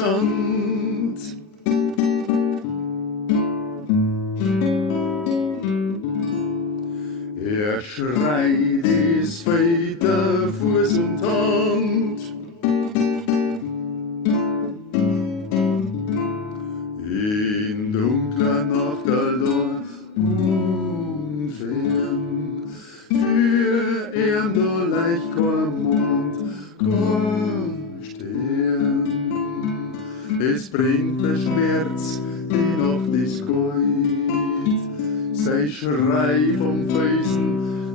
Sand. Er schreit, es weiter Fuß und Hand. In dunkler Nacht allein und fern, für er nur leicht kein Mond, kein Stern. Es bringt der Schmerz, die Nacht ist kalt, sei Schrei vom Felsen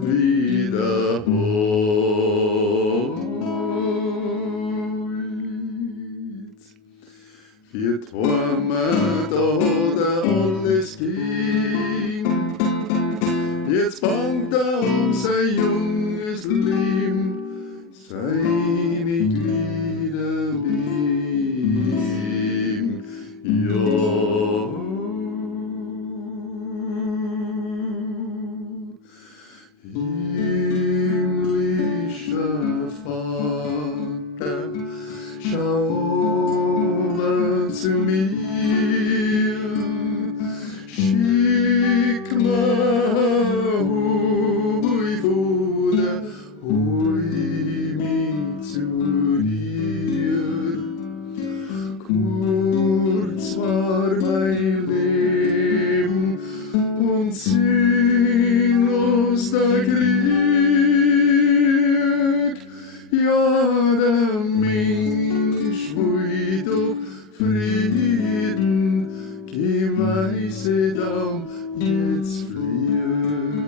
wiederholt. Wir träumen, da hat alles ging. Jetzt fängt an sein junges Leben, seine Glieder beben. Ja. Himmlischer Vater, schau over zu mir, schick mir hui Bruder, hui mich zu dir. Kurz war mein Leben und sinnlos der Krieg, ja, der Mensch will doch Frieden, geh weiße Daum, jetzt flieh.